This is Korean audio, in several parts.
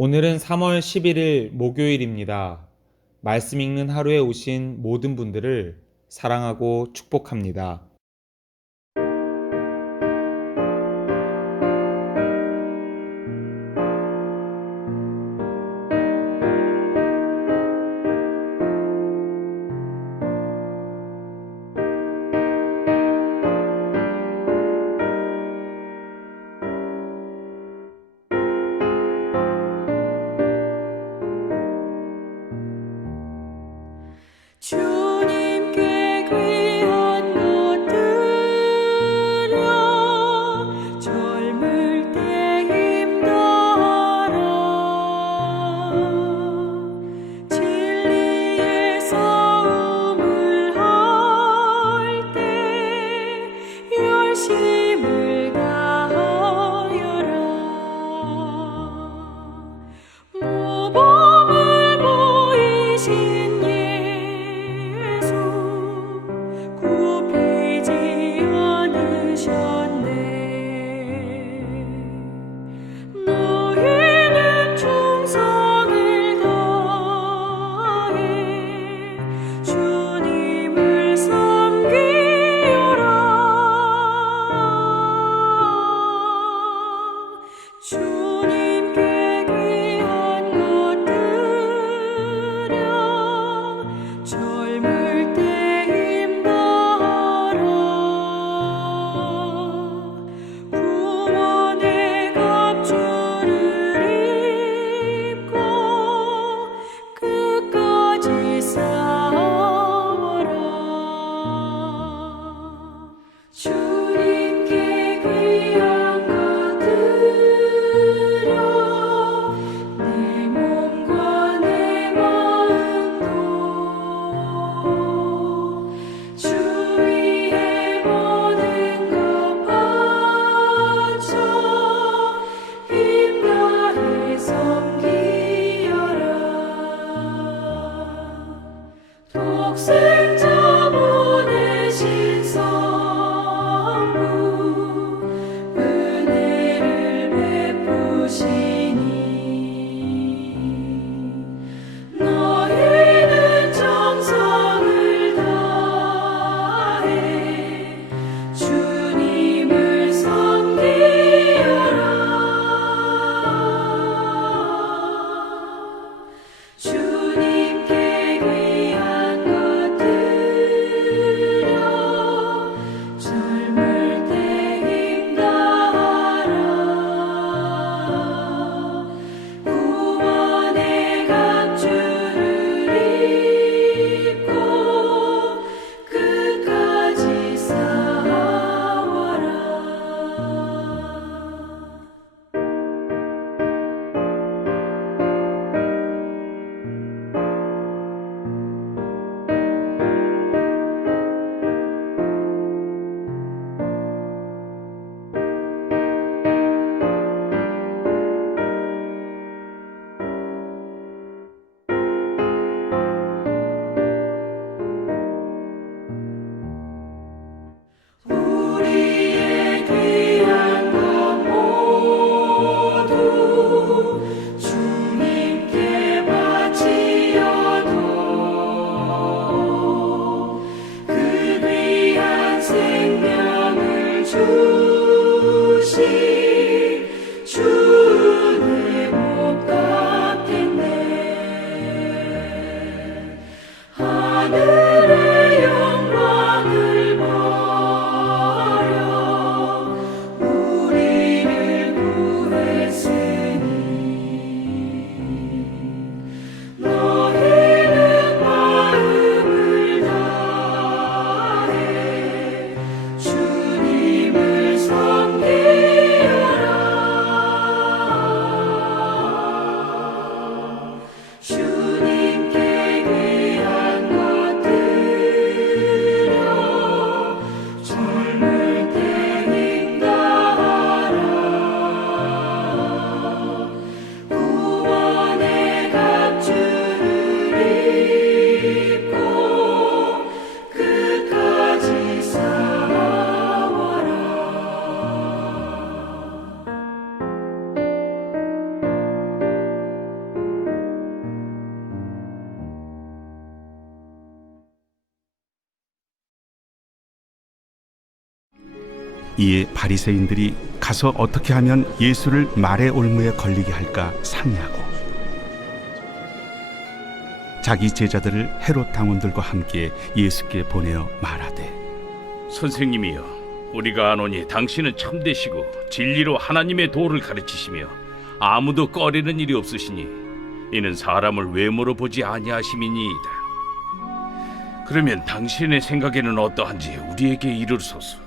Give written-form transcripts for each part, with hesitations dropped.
오늘은 3월 11일 목요일입니다. 말씀 읽는 하루에 오신 모든 분들을 사랑하고 축복합니다. 주님께 귀한 것 드려 젊을 때 힘다하라 진리의 싸움을 할 때 열심을 다하여라 모범을 보이신 굽히지 않으셨네 너희는 충성을 다해 주님을 섬기여라 주님께 귀한 것 드려 젊을 때 구원의 갑주를 입고 끝까지 싸워라 주님께 귀한 것 드려 내 몸과 내 마음도 주 위에 모든 것 바쳐 힘 다해 섬기여라 독생자 보내신 성부 은혜를 베푸시니 너희는 정성을 다해 주님을 섬기여라 주님께 귀한 것 드려 젊을 때 힘 다하라 구원의 갑주를 입고 끝까지 싸워라 우리의 귀한 것 모두 주님께 바치어도 그 귀한 생명을 주신 주의 못 갚겠네 하늘의 영광을 버려 우리를 구했으니 너희는 마음을 다해 주님을 섬기여라 이에 바리새인들이 가서 어떻게 하면 예수를 말의 올무에 걸리게 할까 상의하고 자기 제자들을 헤롯 당원들과 함께 예수께 보내어 말하되 선생님이여, 우리가 아노니 당신은 참되시고 진리로 하나님의 도를 가르치시며 아무도 꺼리는 일이 없으시니 이는 사람을 외모로 보지 아니하심이니이다. 그러면 당신의 생각에는 어떠한지 우리에게 이르소서.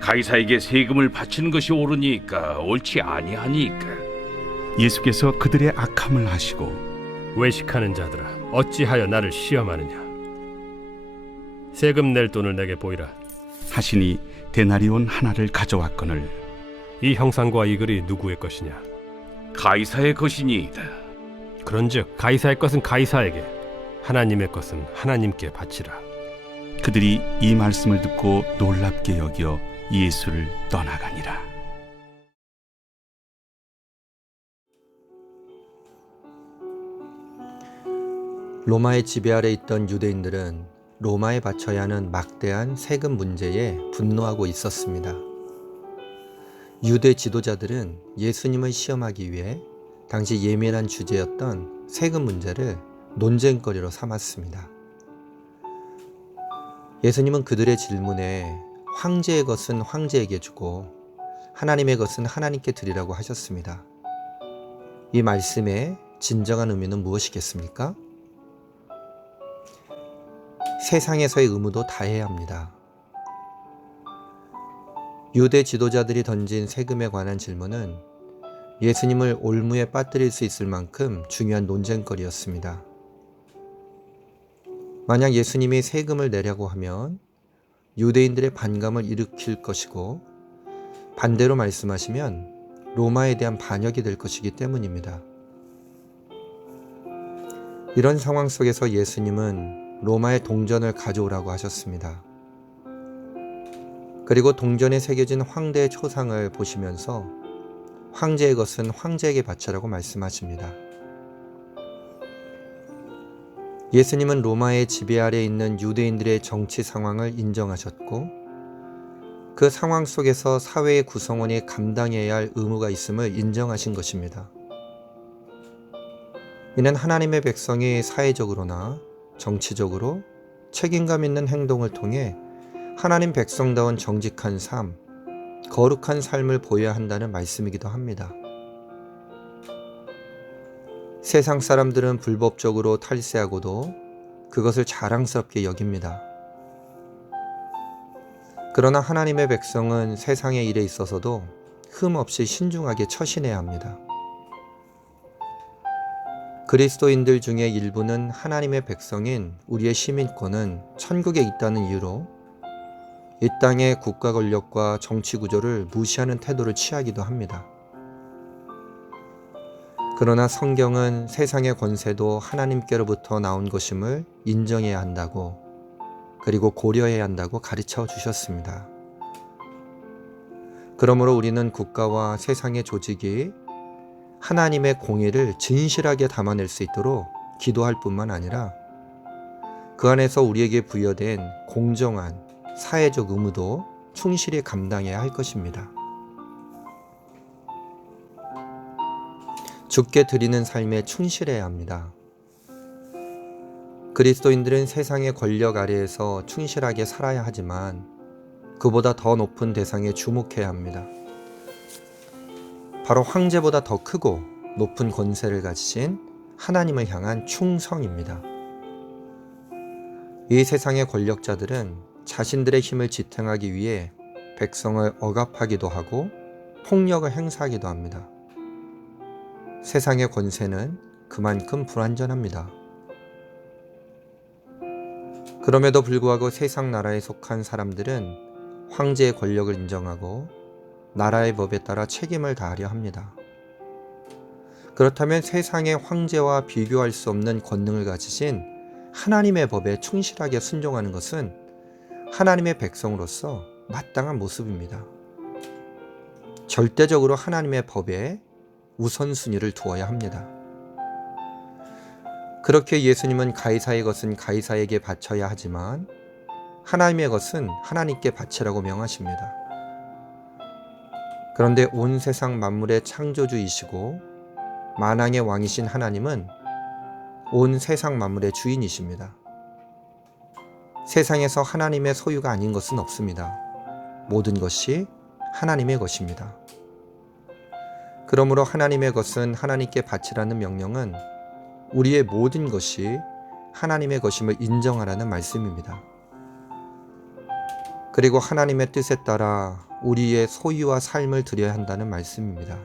가이사에게 세금을 바치는 것이 옳으니까 옳지 아니하니까? 예수께서 그들의 악함을 아시고 외식하는 자들아, 어찌하여 나를 시험하느냐? 세금 낼 돈을 내게 보이라. 하시니 데나리온 하나를 가져왔거늘 이 형상과 이 글이 누구의 것이냐? 가이사의 것이니이다. 그런즉 가이사의 것은 가이사에게, 하나님의 것은 하나님께 바치라. 그들이 이 말씀을 듣고 놀랍게 여겨 예수를 떠나가니라. 로마의 지배 아래 있던 유대인들은 로마에 바쳐야 하는 막대한 세금 문제에 분노하고 있었습니다. 유대 지도자들은 예수님을 시험하기 위해 당시 예민한 주제였던 세금 문제를 논쟁거리로 삼았습니다. 예수님은 그들의 질문에 황제의 것은 황제에게 주고 하나님의 것은 하나님께 드리라고 하셨습니다. 이 말씀의 진정한 의미는 무엇이겠습니까? 세상에서의 의무도 다해야 합니다. 유대 지도자들이 던진 세금에 관한 질문은 예수님을 올무에 빠뜨릴 수 있을 만큼 중요한 논쟁거리였습니다. 만약 예수님이 세금을 내려고 하면 유대인들의 반감을 일으킬 것이고, 반대로 말씀하시면 로마에 대한 반역이 될 것이기 때문입니다. 이런 상황 속에서 예수님은 로마의 동전을 가져오라고 하셨습니다. 그리고 동전에 새겨진 황제의 초상을 보시면서 황제의 것은 황제에게 바치라고 말씀하십니다. 예수님은 로마의 지배 아래 있는 유대인들의 정치 상황을 인정하셨고, 그 상황 속에서 사회의 구성원이 감당해야 할 의무가 있음을 인정하신 것입니다. 이는 하나님의 백성이 사회적으로나 정치적으로 책임감 있는 행동을 통해 하나님 백성다운 정직한 삶, 거룩한 삶을 보여야 한다는 말씀이기도 합니다. 세상 사람들은 불법적으로 탈세하고도 그것을 자랑스럽게 여깁니다. 그러나 하나님의 백성은 세상의 일에 있어서도 흠 없이 신중하게 처신해야 합니다. 그리스도인들 중에 일부는 하나님의 백성인 우리의 시민권은 천국에 있다는 이유로 이 땅의 국가 권력과 정치 구조를 무시하는 태도를 취하기도 합니다. 그러나 성경은 세상의 권세도 하나님께로부터 나온 것임을 인정해야 한다고, 그리고 고려해야 한다고 가르쳐 주셨습니다. 그러므로 우리는 국가와 세상의 조직이 하나님의 공의를 진실하게 담아낼 수 있도록 기도할 뿐만 아니라 그 안에서 우리에게 부여된 공정한 사회적 의무도 충실히 감당해야 할 것입니다. 주께 드리는 삶에 충실해야 합니다. 그리스도인들은 세상의 권력 아래에서 충실하게 살아야 하지만 그보다 더 높은 대상에 주목해야 합니다. 바로 황제보다 더 크고 높은 권세를 가지신 하나님을 향한 충성입니다. 이 세상의 권력자들은 자신들의 힘을 지탱하기 위해 백성을 억압하기도 하고 폭력을 행사하기도 합니다. 세상의 권세는 그만큼 불완전합니다. 그럼에도 불구하고 세상 나라에 속한 사람들은 황제의 권력을 인정하고 나라의 법에 따라 책임을 다하려 합니다. 그렇다면 세상의 황제와 비교할 수 없는 권능을 가지신 하나님의 법에 충실하게 순종하는 것은 하나님의 백성으로서 마땅한 모습입니다. 절대적으로 하나님의 법에 우선순위를 두어야 합니다. 그렇게 예수님은 가이사의 것은 가이사에게 바쳐야 하지만 하나님의 것은 하나님께 바치라고 명하십니다. 그런데 온 세상 만물의 창조주이시고 만왕의 왕이신 하나님은 온 세상 만물의 주인이십니다. 세상에서 하나님의 소유가 아닌 것은 없습니다. 모든 것이 하나님의 것입니다. 그러므로 하나님의 것은 하나님께 바치라는 명령은 우리의 모든 것이 하나님의 것임을 인정하라는 말씀입니다. 그리고 하나님의 뜻에 따라 우리의 소유와 삶을 드려야 한다는 말씀입니다.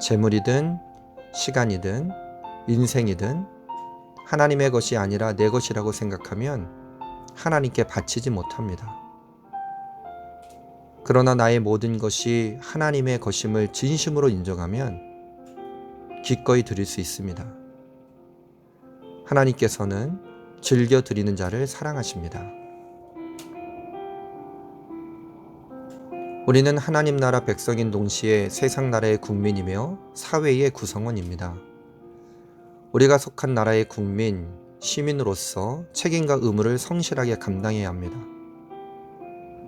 재물이든 시간이든 인생이든 하나님의 것이 아니라 내 것이라고 생각하면 하나님께 바치지 못합니다. 그러나 나의 모든 것이 하나님의 것임을 진심으로 인정하면 기꺼이 드릴 수 있습니다. 하나님께서는 즐겨 드리는 자를 사랑하십니다. 우리는 하나님 나라 백성인 동시에 세상 나라의 국민이며 사회의 구성원입니다. 우리가 속한 나라의 국민, 시민으로서 책임과 의무를 성실하게 감당해야 합니다.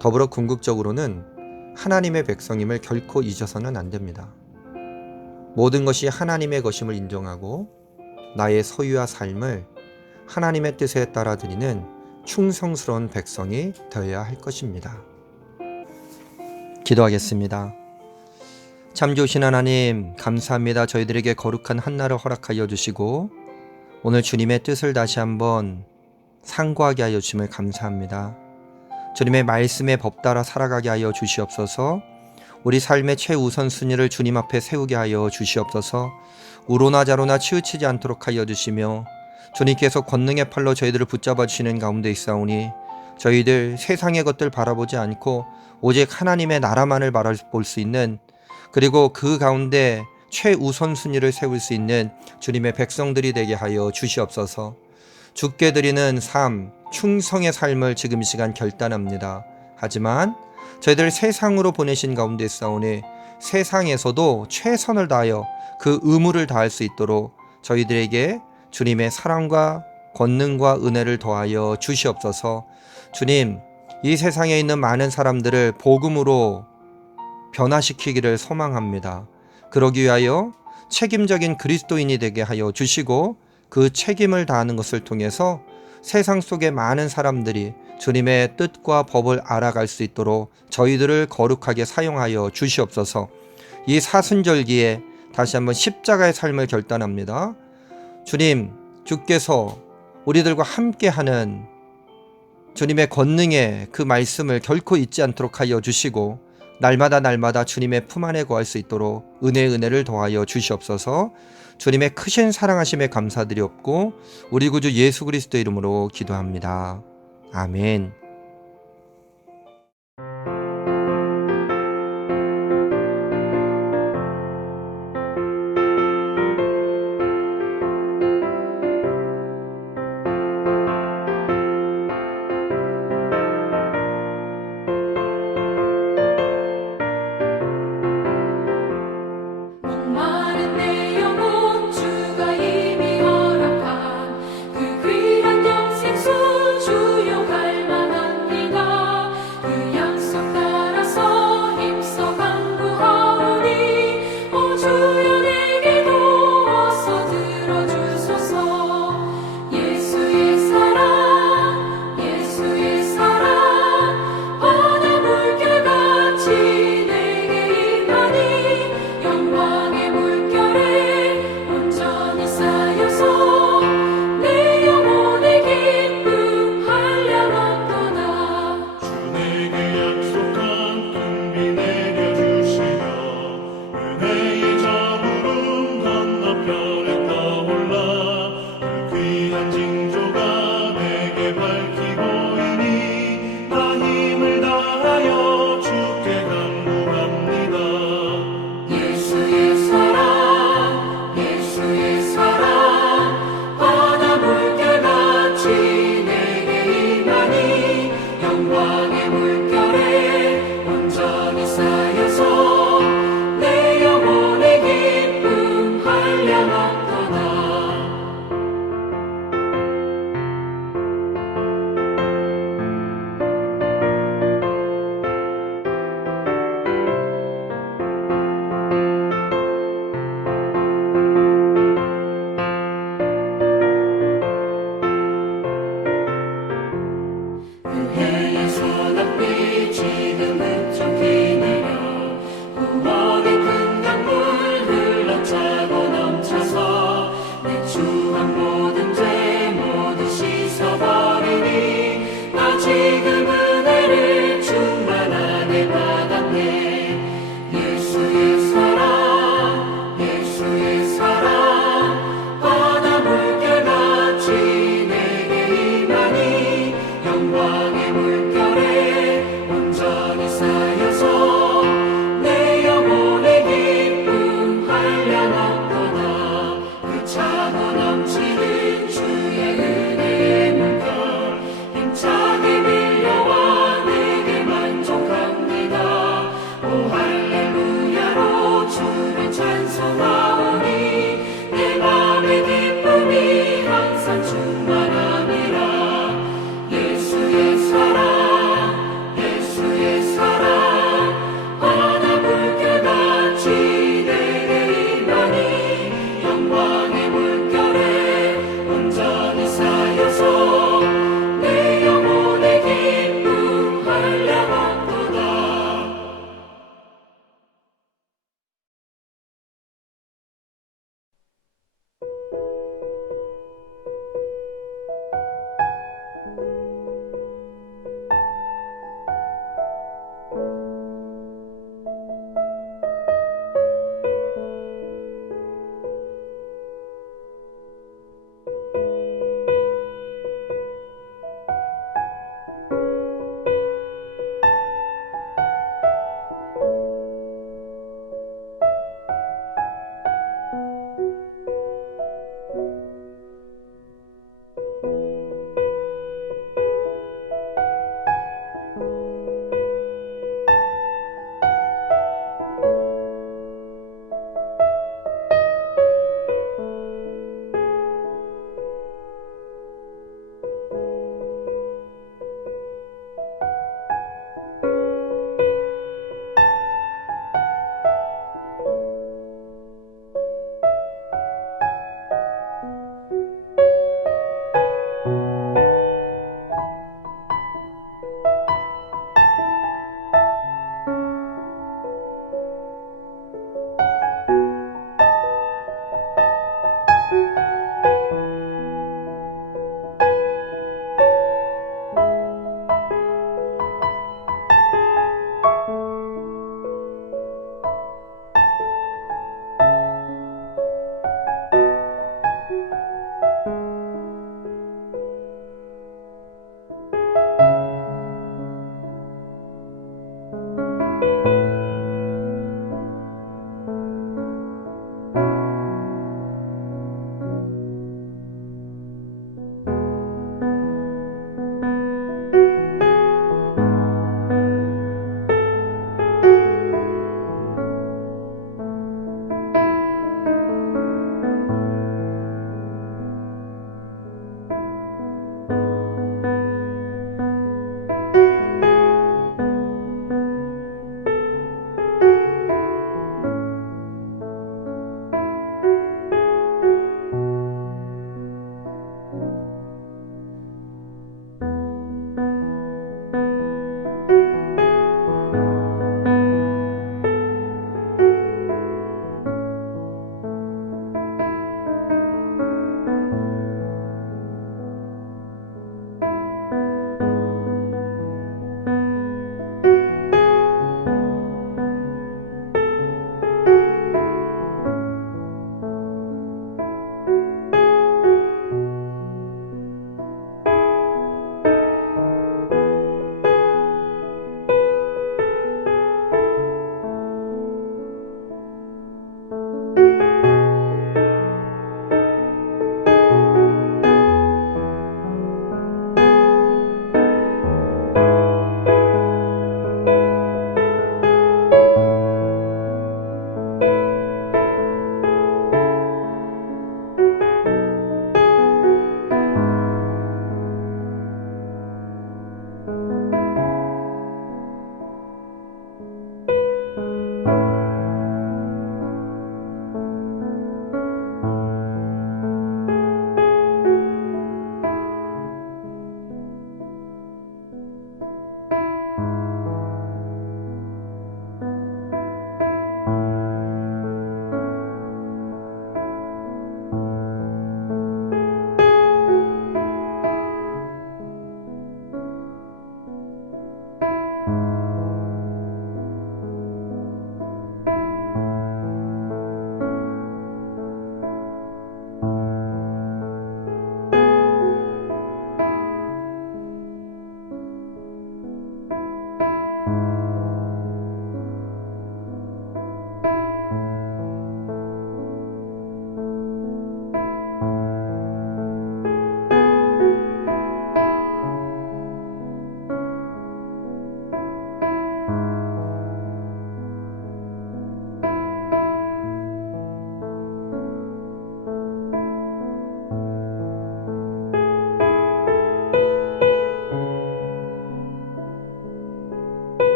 더불어 궁극적으로는 하나님의 백성임을 결코 잊어서는 안 됩니다. 모든 것이 하나님의 것임을 인정하고 나의 소유와 삶을 하나님의 뜻에 따라 드리는 충성스러운 백성이 되어야 할 것입니다. 기도하겠습니다. 참 좋으신 하나님, 감사합니다. 저희들에게 거룩한 한날을 허락하여 주시고 오늘 주님의 뜻을 다시 한번 상고하게 하여 주심을 감사합니다. 주님의 말씀에 법 따라 살아가게 하여 주시옵소서. 우리 삶의 최우선순위를 주님 앞에 세우게 하여 주시옵소서. 우로나 자로나 치우치지 않도록 하여 주시며 주님께서 권능의 팔로 저희들을 붙잡아 주시는 가운데 있사오니 저희들 세상의 것들 바라보지 않고 오직 하나님의 나라만을 바라볼 수 있는, 그리고 그 가운데 최우선순위를 세울 수 있는 주님의 백성들이 되게 하여 주시옵소서. 주께 드리는 삶, 충성의 삶을 지금 이 시간 결단합니다. 하지만 저희들 세상으로 보내신 가운데 있사오니 세상에서도 최선을 다하여 그 의무를 다할 수 있도록 저희들에게 주님의 사랑과 권능과 은혜를 더하여 주시옵소서. 주님, 이 세상에 있는 많은 사람들을 복음으로 변화시키기를 소망합니다. 그러기 위하여 책임적인 그리스도인이 되게 하여 주시고 그 책임을 다하는 것을 통해서 세상 속의 많은 사람들이 주님의 뜻과 법을 알아갈 수 있도록 저희들을 거룩하게 사용하여 주시옵소서. 이 사순절기에 다시 한번 십자가의 삶을 결단합니다. 주님, 주께서 우리들과 함께하는 주님의 권능의 그 말씀을 결코 잊지 않도록 하여 주시고 날마다 주님의 품 안에 거할 수 있도록 은혜를 더하여 주시옵소서. 주님의 크신 사랑하심에 감사드리옵고 우리 구주 예수 그리스도 이름으로 기도합니다. 아멘.